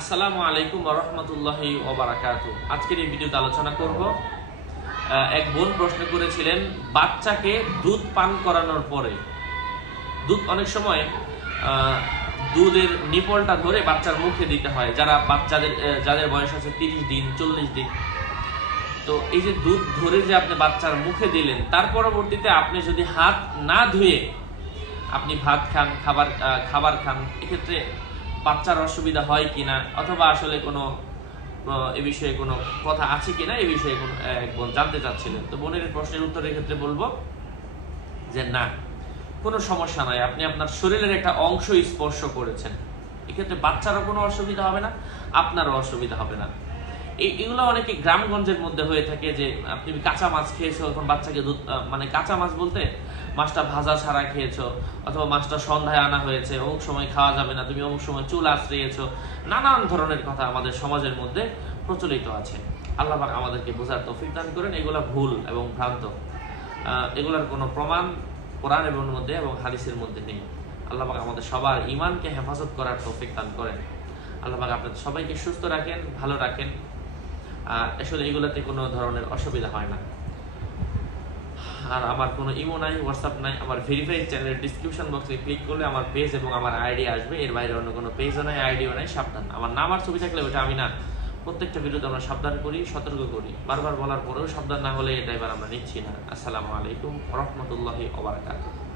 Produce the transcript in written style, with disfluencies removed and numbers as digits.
আসসালামু আলাইকুম ওয়া রাহমাতুল্লাহি ওয়া বারাকাতুহু। আজকের এই ভিডিওতে আলোচনা করব, এক বোন প্রশ্ন করেছিলেন বাচ্চাকে দুধ পান করানোর পরে দুধ অনেক সময় দুধের নিপলটা ধরে বাচ্চার মুখে দিতে হয়, যাদের বয়স আছে 30 দিন 40 দিন। তো এই যে দুধ ধরে যে আপনি বাচ্চার মুখে দিলেন, তার পরবর্তীতে আপনি যদি হাত না ধুয়ে আপনি ভাত খান, খাবার খান, এক্ষেত্রে বাচ্চার অসুবিধা হয় কিনা, অথবা আসলে কোনো এ বিষয়ে কোনো কথা আছে কিনা, এই বিষয়ে কোনো এক বোন জানতে চাচ্ছিলেন। তো বোনের প্রশ্নের উত্তরের ক্ষেত্রে বলবো যে না, কোনো সমস্যা নাই। আপনি আপনার শরীরের একটা অংশ স্পর্শ করেছেন, এক্ষেত্রে বাচ্চারও কোনো অসুবিধা হবে না, আপনারও অসুবিধা হবে না। এগুলো অনেকে গ্রামগঞ্জের মধ্যে হয়ে থাকে যে আপনি কাঁচা মাছ খেয়েছো, এখন বাচ্চাকে দুধ, মানে কাঁচা মাছ বলতে মাছটা ভাজা ছাড়া খেয়েছো, অথবা মাছটা সন্ধ্যায় আনা হয়েছে, অমুক সময় খাওয়া যাবে না, তুমি অমুক সময় চুল আশ্রিয়েছো, নানান ধরনের কথা আমাদের সমাজের মধ্যে প্রচলিত আছে। আল্লাহ পাক আমাদেরকে বোঝার তৌফিক দান করেন। এগুলা ভুল এবং ভ্রান্ত, এগুলার কোনো প্রমাণ কোরআন এবং মধ্যে এবং হাদিসের মধ্যে নেই। আল্লাহ পাক আমাদের সবার ঈমানকে হেফাজত করার তৌফিক দান করেন। আল্লাহ পাক আপনাদের সবাইকে সুস্থ রাখেন, ভালো রাখেন। আসলে এগুলোতে কোনো ধরনের অসুবিধা হয় না। আর আমার কোনো ইমো নাই, হোয়াটসঅ্যাপ নাই। আমার ভেরিফাইড চ্যানেলের ডিসক্রিপশন বক্সে ক্লিক করলে আমার পেজ এবং আমার আইডি আসবে, এর বাইরে অন্য কোনো পেজও নাই, আইডিও নাই। সাবধান, আমার নাম আর ছবি থাকলে ওটা আমি না। প্রত্যেকটা ভিডিওতে আমরা সাবধান করি, সতর্ক করি। বারবার বলার পরেও সাবধান না হলে এটা এবার আমরা নিচ্ছি না। আসসালামু আলাইকুম ওয়া রাহমাতুল্লাহি ওয়া বারাকাতুহু।